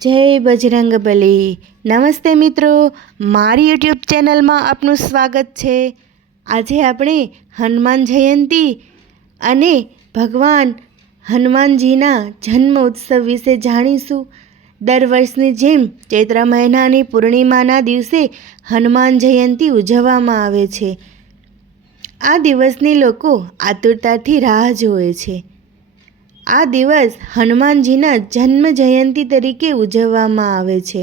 જય બજરંગબલી। નમસ્તે મિત્રો, મારી યુટ્યુબ ચેનલમાં આપનું સ્વાગત છે। આજે આપણે હનુમાન જયંતી અને ભગવાન હનુમાનજીના જન્મ ઉત્સવ વિશે જાણીશું। દર વર્ષની જેમ ચૈત્ર મહિનાની પૂર્ણિમાના દિવસે હનુમાન જયંતી ઉજવવામાં આવે છે। આ દિવસની લોકો આતુરતાથી રાહ જુએ છે। આ દિવસ હનુમાનજીના જન્મ જયંતી તરીકે ઉજવવામાં આવે છે।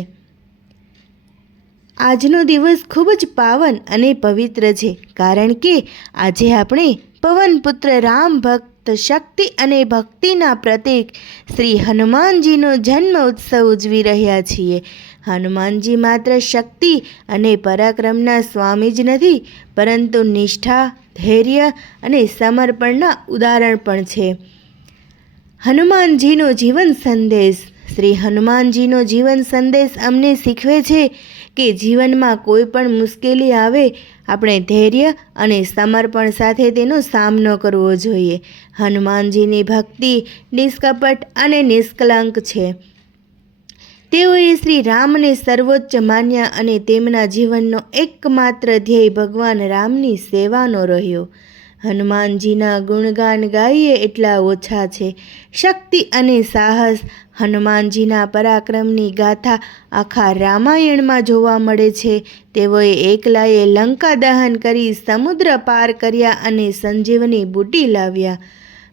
આજનો દિવસ ખૂબ જ પાવન અને પવિત્ર છે, કારણ કે આજે આપણે પવનપુત્ર રામ ભક્ત શક્તિ અને ભક્તિના પ્રતીક શ્રી હનુમાનજીનો જન્મ ઉત્સવ ઉજવી રહ્યા છીએ। હનુમાનજી માત્ર શક્તિ અને પરાક્રમના સ્વામી જ નથી, પરંતુ નિષ્ઠા, ધૈર્ય અને સમર્પણના ઉદાહરણ પણ છે। હનુમાનજીનો જીવન સંદેશ। શ્રી હનુમાનજીનો જીવન સંદેશ અમને શીખવે છે કે જીવનમાં કોઈ પણ મુશ્કેલી આવે, આપણે ધૈર્ય અને સમર્પણ સાથે તેનો સામનો કરવો જોઈએ। હનુમાનજીની ભક્તિ નિષ્કપટ અને નિષ્કલંક છે। તેઓએ શ્રી રામને સર્વોચ્ચ માન્યા અને તેમના જીવનનો એકમાત્ર ધ્યેય ભગવાન રામની સેવાનો રહ્યો। હનુમાનજીના ગુણગાન ગાઈએ એટલા ઓછા છે। શક્તિ અને સાહસ। હનુમાનજીના પરાક્રમની ગાથા આખા રામાયણમાં જોવા મળે છે। તેઓએ એકલાએ લંકા દહન કરી, સમુદ્ર પાર કર્યા અને સંજીવની બુટી લાવ્યા।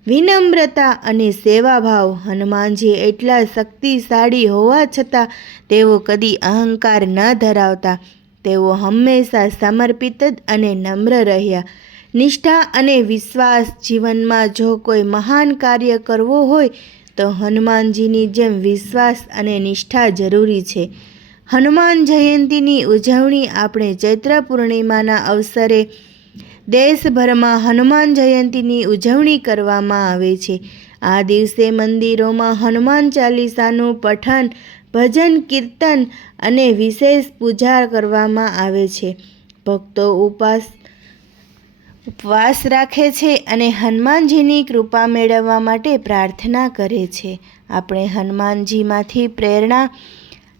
વિનમ્રતા અને સેવાભાવ। હનુમાનજી એટલા શક્તિશાળી હોવા છતાં તેઓ કદી અહંકાર ન ધરાવતા। તેઓ હંમેશા સમર્પિત અને નમ્ર રહ્યા। નિષ્ઠા અને વિશ્વાસ। જીવનમાં જો કોઈ મહાન કાર્ય કરવો હોય તો હનુમાનજીની જેમ વિશ્વાસ અને નિષ્ઠા જરૂરી છે। હનુમાન જયંતીની ઉજવણી આપણે ચૈત્ર પૂર્ણિમાના અવસરે દેશભરમાં હનુમાન જયંતીની ઉજવણી કરવામાં આવે છે। આ દિવસે મંદિરોમાં હનુમાન ચાલીસાનું પઠન, ભજન કીર્તન અને વિશેષ પૂજા કરવામાં આવે છે। ભક્તો ઉપવાસ રાખે છે અને હનુમાનજીની કૃપા મેળવવા માટે પ્રાર્થના કરે છે। આપણે હનુમાનજીમાંથી પ્રેરણા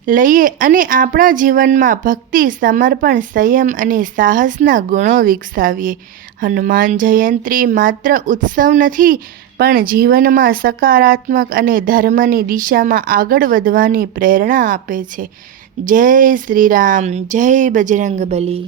લઈએ અને આપણા જીવનમાં ભક્તિ, સમર્પણ, સંયમ અને સાહસના ગુણો વિકસાવીએ। હનુમાન જયંતી માત્ર ઉત્સવ નથી, પણ જીવનમાં સકારાત્મક અને ધર્મની દિશામાં આગળ વધવાની પ્રેરણા આપે છે। જય શ્રી રામ, જય બજરંગબલી।